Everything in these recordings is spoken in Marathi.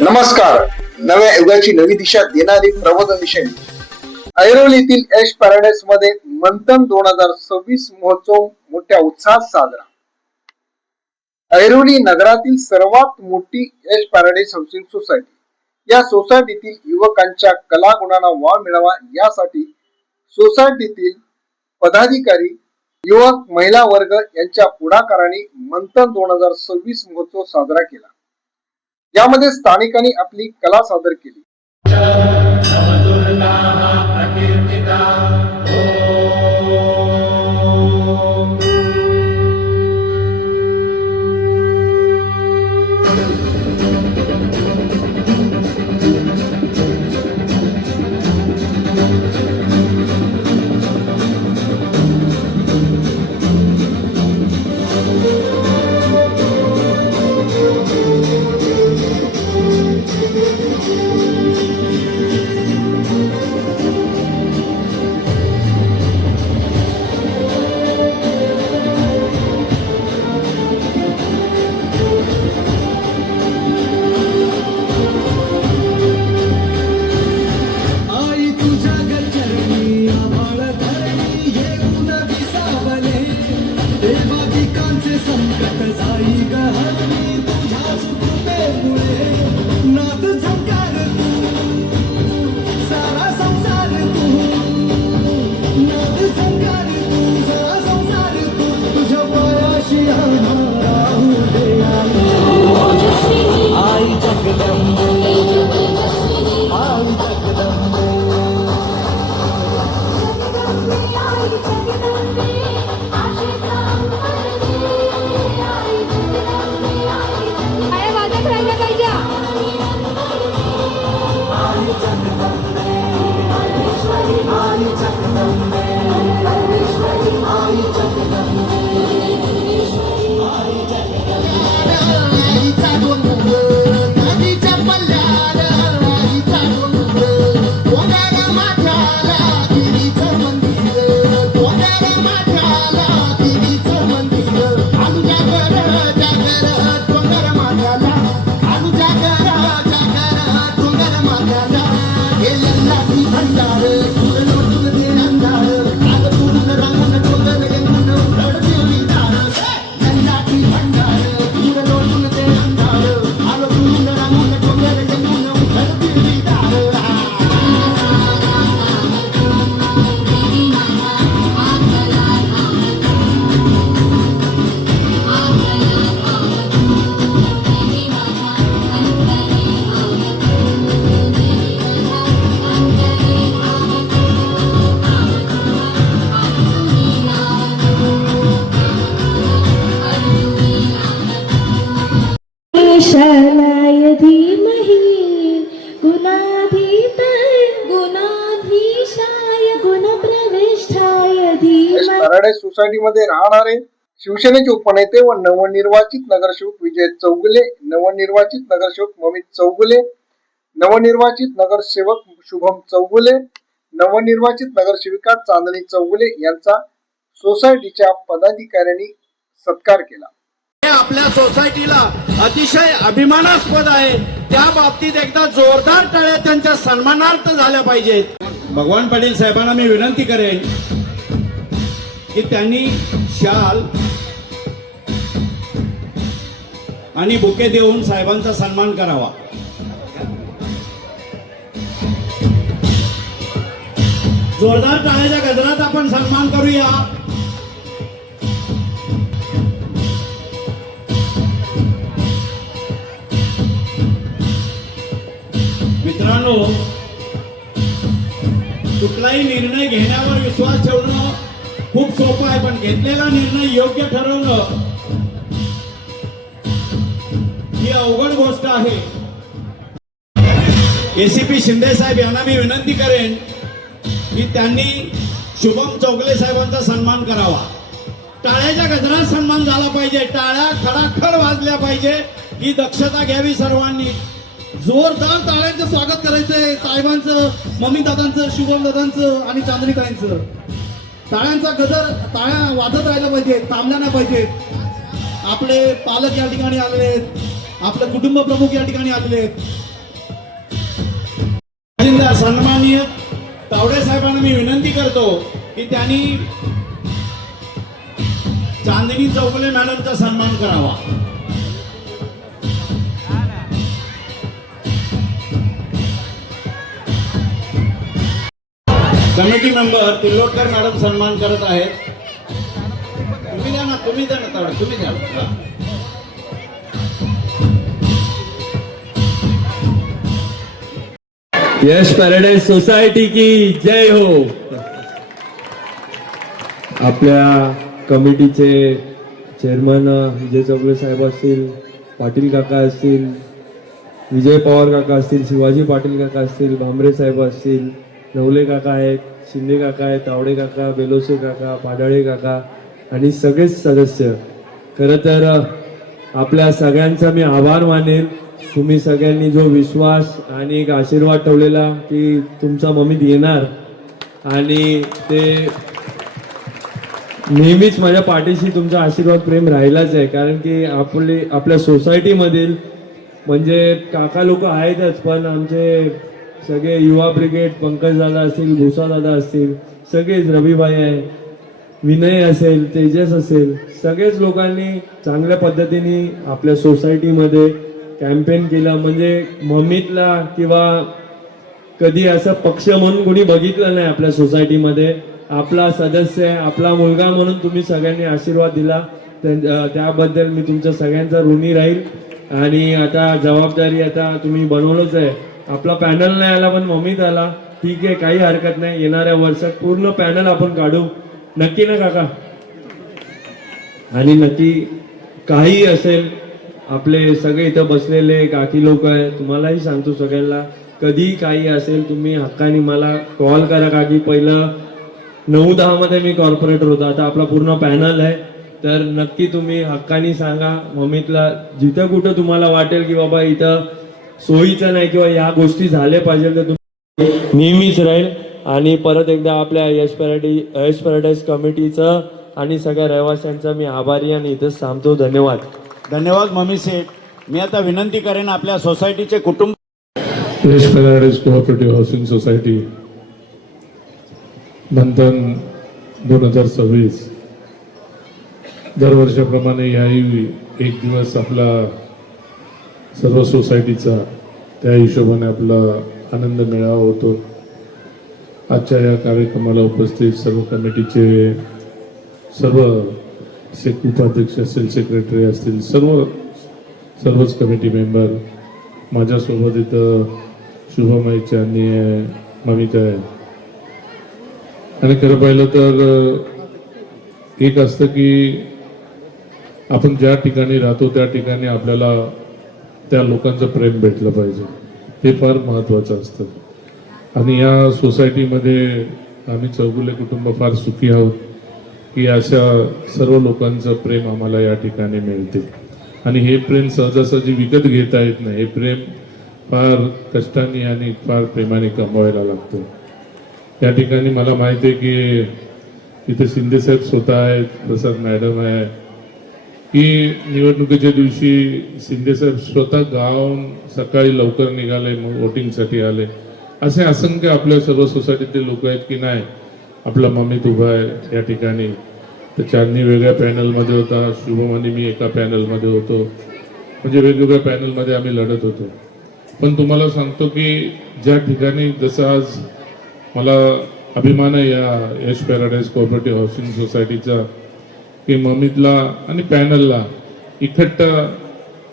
नमस्कार. नव्या युगाची नवी दिशा देणारी प्रबोधन विषय ऐरोलीतील यश पॅराडाईस मध्ये मंथन 2026 महोत्सव मोठ्या उत्साहात साजरा. ऐरोली नगरातील सर्वात मोठी यश पॅराडाईस हाऊसिंग सोसायटी या सोसायटीतील युवकांच्या कलागुणांना वाव मिळावा यासाठी सोसायटीतील पदाधिकारी, युवक, महिला वर्ग यांच्या पुढाकाराने मंथन 2026 महोत्सव साजरा केला. यामध्ये स्थानिकांनी आपली कला सादर केली. शालाय धीमहि गुणाधीशाय गुणप्रविष्ठाय धीमहि. पॅराडाईस सोसायटी मध्ये राहणारे शिवसेनेचे उपनेते व नवनिर्वाचित नगरसेवक विजय चौगुले, नवनिर्वाचित नगरसेवक ममित चौगुले, नवनिर्वाचित नगरसेवक शुभम चौगुले, नवनिर्वाचित नगरसेविका चांदणी चौगुले यांचा सोसायटीच्या पदाधिकाऱ्यांनी सत्कार केला. आपल्या सोसायटीला अतिशय अभिमानास्पद आहे. त्या बाबतीत एकदा जोरदार टाळ्या त्यांच्या सन्मानार्थ झाल्या पाहिजेत. भगवान पाटील साहेबांना मी विनंती करेन की त्यांनी शाल आणि बुके देऊन साहेबांचा सन्मान करावा. जोरदार टाळ्याच्या गजरात आपण सन्मान करूया. मित्रांनो, कुठलाही निर्णय घेण्यावर विश्वास ठेवणं खूप सोपं आहे, पण घेतलेला निर्णय योग्य ठरवणं ही अवघड गोष्ट आहे. एसीपी शिंदे साहेब यांना मी विनंती करेन की त्यांनी शुभम चौगुले साहेबांचा सन्मान करावा. टाळ्याच्या गजरात सन्मान झाला पाहिजे. टाळ्या खडाखड वाजल्या पाहिजे. ही दक्षता घ्यावी सर्वांनी. जोरदार टाळ्यांचं स्वागत करायचंय साहेबांचं, मम्मी दादांचं, शुभम दादांचं आणि चांदणीताईंचं. टाळ्यांचा गजर, टाळ्या वाजत राहायला पाहिजे, थांबल्या नाही पाहिजेत. आपले पालक या ठिकाणी आलेले आहेत, आपले कुटुंब प्रमुख या ठिकाणी आलेले आहेत. तहसीलदार सन्माननीय तावडे साहेबांना मी विनंती करतो की त्यांनी चांदणी चौगुले मॅडमचा सन्मान करावा. कमिटी मेंबर तिलोटकर मॅडम सन्मान करत आहेत. तुम्ही द्या ना तावडे, तुम्ही द्या ना. यश पॅराडाइज सोसायटी की जय हो. आपल्या कमिटीचे चेअरमन विजय चौगुले साहेब असतील, पाटील काका असतील, विजय पवार काका असतील, शिवाजी पाटील काका असतील, भांबरे साहेब असतील, नवले काका आहेत, शिंदे काका आहेत, तावडे काका, बेलोसे काका, पाडाळे काका आणि सगळेच सदस्य. खरं तर आपल्या सगळ्यांचा मी आभार मानेल. तुम्ही सगळ्यांनी जो विश्वास आणि एक आशीर्वाद ठेवलेला की तुमचा मम्मीत येणार आणि ते नेहमीच माझ्या पाठीशी तुमचा आशीर्वाद प्रेम राहिलाच आहे. कारण की आपल्या सोसायटीमधील म्हणजे काका लोक आहेतच, पण आमचे सगळे युवा ब्रिगेड, पंकज दादा असतील, भुसा दादा असतील, सगळेच, रविभाई आहे, विनय असेल, तेजस असेल, सगळेच लोकांनी चांगल्या पद्धतीने आपल्या सोसायटीमध्ये कॅम्पेन केलं. म्हणजे मम्मीतला किंवा कधी असं पक्ष म्हणून कोणी बघितलं नाही आपल्या सोसायटीमध्ये. आपला सदस्य आहे, आपला मुलगा म्हणून तुम्ही सगळ्यांनी आशीर्वाद दिला, त्याबद्दल मी तुमच्या सगळ्यांचा ऋणी राहील. आणि आता जबाबदारी आता तुम्ही बनवलंच आहे. आपला पॅनल नाही आला पण मम्मीत आला, ठीक आहे, काही हरकत नाही. येणाऱ्या वर्षात पूर्ण पॅनल आपण काढू, नक्की ना काका? आणि नक्की काही असेल, आपले सगळे इथं बसलेले काकी लोक आहे, तुम्हालाही सांगतो सगळ्यांना, कधी काही असेल तुम्ही हक्काने मला कॉल करा. काकी पहिलं 9-10 मध्ये मी कॉर्पोरेटर होता, आता आपला पूर्ण पॅनल आहे, तर नक्की तुम्ही हक्काने सांगा. मम्मीतला जिथं कुठं तुम्हाला वाटेल की बाबा इथं सोयीचं नाही किंवा या गोष्टी झाल्या पाहिजे तर तुम्ही नेहमीच राहील. आणि परत एकदा आपल्या यश पॅराडाइज कमिटीचं आणि सगळ्या रहिवाशांचा मी आभारी आणि इथंच थांबतो. धन्यवाद. धन्यवाद मम्मी सेठ. मी आता विनंती करेन आपल्या सोसायटीचे कुटुंब यश पॅराडाइज कोऑपरेटिव्ह हाऊसिंग सोसायटी मंथन 2026 दरवर्षाप्रमाणे याही एक दिवस आपला सर्व सोसायटीचा त्या हिशोबाने आपला आनंद मेळावा होतो. आजच्या या कार्यक्रमाला उपस्थित सर्व कमिटीचे सर्व उपाध्यक्ष असतील, सेक्रेटरी असतील, सर्वच कमिटी मेंबर, माझ्यासोबत इथं शुभमय चांदणी आहे, ममिता आहे. आणि खरं पाहिलं तर एक असतं की आपण ज्या ठिकाणी राहतो त्या ठिकाणी आपल्याला त्या लोकांचं प्रेम भेटलं पाहिजे, हे फार महत्त्वाचं असतं. आणि या सोसायटीमध्ये आम्ही चौगुले कुटुंब फार सुखी आहोत की अशा सर्व लोकांचं प्रेम आम्हाला या ठिकाणी मिळते. आणि हे प्रेम सहजासहजी विकत घेता येत नाही. हे प्रेम फार कष्टाने आणि फार प्रेमाने कमवायला लागतं. या ठिकाणी मला माहिती आहे की इथे शिंदेसाहेब स्वतः आहेत, प्रसाद मॅडम आहे, की निवडणुकीच्या दिवशी शिंदेसाहेब स्वतः गावाहून सकाळी लवकर निघाले, वोटिंगसाठी आले. असे असंख्य आपल्या सर्व सोसायटीतले लोक आहेत की नाही आपला मम्मीत उभा आहे या ठिकाणी. तर चांदणी वेगळ्या पॅनलमध्ये होता, शुभम आणि मी एका पॅनलमध्ये होतो, म्हणजे वेगवेगळ्या पॅनलमध्ये आम्ही लढत होतो. पण तुम्हाला सांगतो की ज्या ठिकाणी जसं आज मला अभिमान आहे या यश पॅराडाइज कोऑपरेटिव्ह हाऊसिंग सोसायटीचा की मम्मीतला आणि पॅनलला इकट्ठा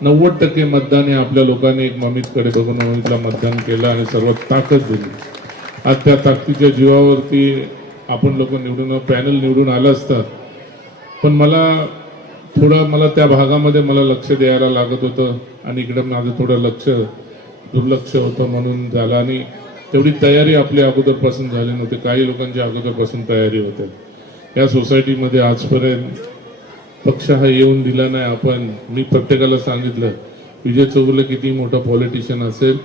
90% मतदान हे आपल्या लोकांनी एक मम्मीतकडे बघून मम्मीतला मतदान केलं आणि सर्वात ताकद दिली. आज त्या ताकदीच्या जीवावरती आपण लोक पॅनल निवडून आलं असतात. पण मला त्या भागामध्ये मला लक्ष द्यायला लागत होतं आणि इकडं माझं थोडं दुर्लक्ष होतं म्हणून झालं. आणि तेवढी तयारी आपल्या अगोदरपासून झाली नव्हती. काही लोकांच्या अगोदरपासून तयारी होते. या सोसायटीमध्ये आजपर्यंत पक्ष हा येऊन दिला नाही. मी प्रत्येकाला सांगितलं, विजय चौगुले किती मोठा पॉलिटिशियन असेल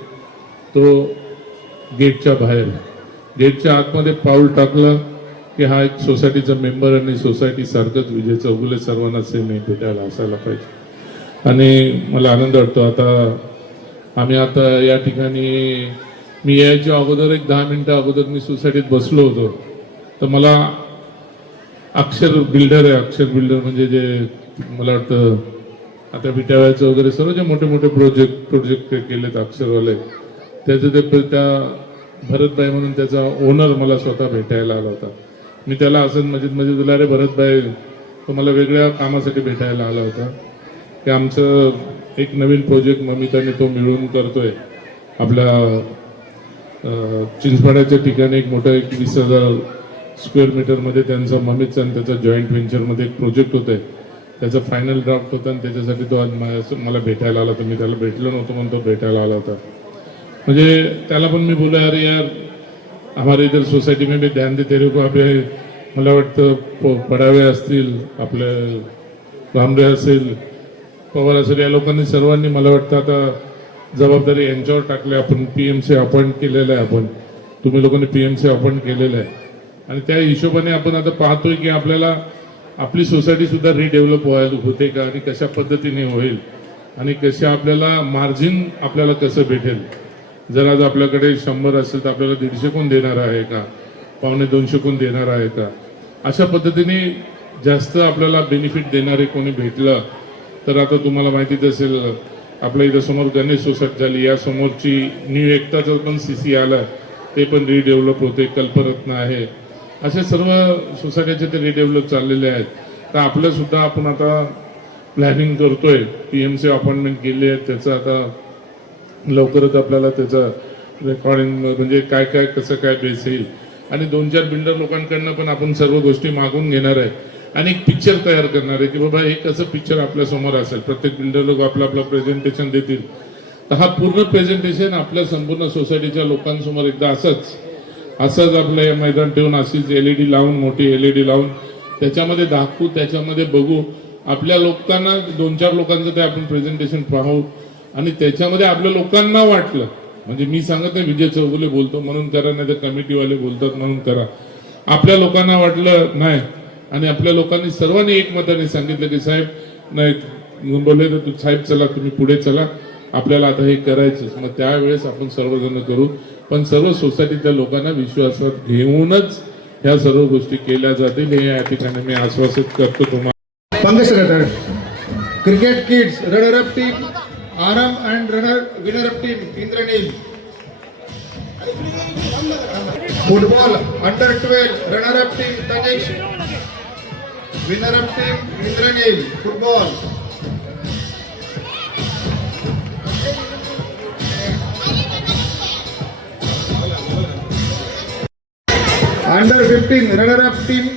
तो गेटच्या बाहेर, गेटच्या आतमध्ये पाऊल टाकलं की हा एक सोसायटीचा मेंबर आणि सोसायटी सारखंच विजय चौगुले सर्वांना सेम भेटायला असायला पाहिजे. आणि मला आनंद वाटतो. आम्ही आता या ठिकाणी मी यायच्या अगोदर एक 10 मिनिटं अगोदर मी सोसायटीत बसलो होतो, तर मला अक्षर बिल्डर म्हणजे जे मला वाटतं आता विटाव्याचं वगैरे सर्व जे मोठे मोठे प्रोजेक्ट केलेत अक्षरवाले, त्याचं ते त्या भरतभाई म्हणून त्याचा ओनर मला स्वतः भेटायला आला होता. मी त्याला असं म्हणजे तुला अरे भरतभाई तो मला वेगळ्या कामासाठी भेटायला आला होता की आमचं एक नवीन प्रोजेक्ट ममिताने तो मिळून करतोय आपल्या चिंचपाड्याच्या ठिकाणी एक मोठा 21,000 स्क्वेअर मीटरमध्ये त्यांचा ममितचा आणि त्याचा जॉईंट व्हेंचरमध्ये एक प्रोजेक्ट होत आहे. त्याचा फायनल ड्राफ्ट होता आणि त्याच्यासाठी तो आज मला भेटायला आला होता. मी त्याला भेटलो नव्हतो म्हणून तो भेटायला आला होता. म्हणजे त्याला पण मी बोला अरे यार हमारे इधर सोसायटी में भी ध्यान दे तेरे को. अभि मला वाटतं पडावे असतील, आपले रामरे असेल, पवार असेल, या लोकांनी सर्वांनी मला वाटतं आता जबाबदारी यांच्यावर टाकली. आपण PMC अपॉइंट केलेलं आहे, आपण तुम्ही लोकांनी PMC अपॉइंट केलेलं आहे आणि त्या हिशोबाने आपण आता पाहतोय की आपल्याला आपली सोसायटी सुद्धा रिडेव्हलप व्हायला होते का आणि कशा पद्धतीने होईल आणि कशा आपल्याला मार्जिन आपल्याला कसं भेटेल. जर आज आपल्याकडे 100 असेल तर आपल्याला 150 कोण देणार आहे का, 150-200 कोण देणार आहे का, अशा पद्धतीने जास्त आपल्याला बेनिफिट देणारे कोणी भेटलं तर. आता तुम्हाला माहितीच असेल आपल्या इथं समोर गणेश सोसायटी झाली, या समोरची न्यू एकताचं पण CC आलं, ते पण रिडेव्हलप होते, कल्परत्न आहे, असे सर्व सोसायटीचे ते रिडेव्हलप चाललेले आहेत. तर आपलं सुद्धा आपण आता प्लॅनिंग करतोय, PMC अपॉइंटमेंट केली आहे, त्याचं आता लवकरच आपल्याला त्याचं रेकॉर्डिंग म्हणजे काय काय कसं काय बेस येईल आणि 2-4 बिल्डर लोकांकडनं पण आपण सर्व गोष्टी मागून घेणार आहे आणि एक पिक्चर तयार करणार आहे की बाबा हे कसं पिक्चर आपल्या समोर असेल. प्रत्येक बिल्डर लोक आपलं आपलं प्रेझेंटेशन देतील, तर हा पूर्ण प्रेझेंटेशन आपल्या संपूर्ण सोसायटीच्या लोकांसमोर एकदा असंच आपलं हे मैदान ठेवून अशीच LED लावून, मोठी LED लावून त्याच्यामध्ये दाखवू, त्याच्यामध्ये बघू, आपल्या लोकांना 2-4 लोकांचं ते आपण प्रेझेंटेशन पाहू आणि त्याच्यामध्ये आपल्या लोकांना वाटलं, म्हणजे मी सांगत नाही विजय चौगुले बोलतो म्हणून करा, नाही तर कमिटीवाले बोलतात म्हणून करा, आपल्या लोकांना वाटलं नाही आणि आपल्या लोकांनी सर्वांनी एकमताने सांगितलं की साहेब नाही बोलले तर तू साहेब चला तुम्ही पुढे चला, आपल्याला आता हे करायचंच. मग त्यावेळेस आपण सर्वजण करू, पण सर्व सोसायटीच्या लोकांना विश्वासात घेऊनच ह्या सर्व गोष्टी केल्या जातील हे या ठिकाणी मी आश्वासित करतो तुम्हाला. पंकज गटार cricket kids runner up team Aaram and winner up team Indraneel. Football under 12 runner up team Tanish, winner up team Indraneel football. Under 15 runner up team